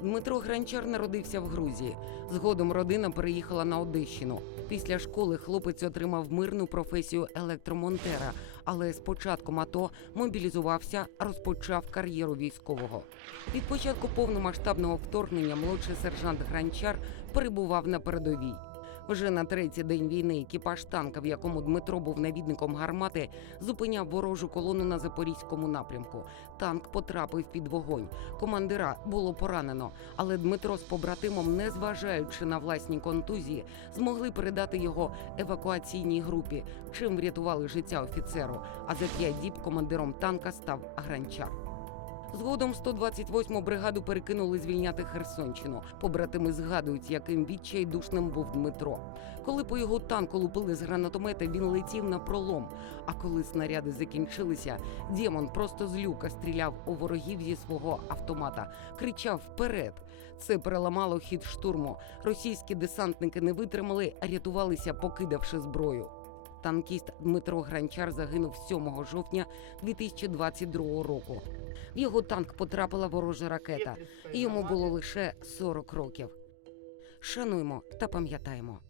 Дмитро Гранчар народився в Грузії. Згодом родина переїхала на Одещину. Після школи хлопець отримав мирну професію електромонтера, але з початком АТО мобілізувався, розпочав кар'єру військового. Від початку повномасштабного вторгнення молодший сержант Гранчар перебував на передовій. Вже на третій день війни екіпаж танка, в якому Дмитро був навідником гармати, зупиняв ворожу колону на запорізькому напрямку. Танк потрапив під вогонь. Командира було поранено, але Дмитро з побратимом, не зважаючи на власні контузії, змогли передати його евакуаційній групі, чим врятували життя офіцеру. А за п'ять діб командиром танка став Гранчар. Згодом 128-му бригаду перекинули звільняти Херсонщину. Побратими згадують, яким відчайдушним був Дмитро. Коли по його танку лупили з гранатомета, він летів на пролом. А коли снаряди закінчилися, Дємон просто з люка стріляв у ворогів зі свого автомата, кричав вперед. Це переламало хід штурму. Російські десантники не витримали, а рятувалися, покидавши зброю. Танкіст Дмитро Гранчар загинув 7 жовтня 2022 року. В його танк потрапила ворожа ракета, і йому було лише 40 років. Шануємо та пам'ятаємо.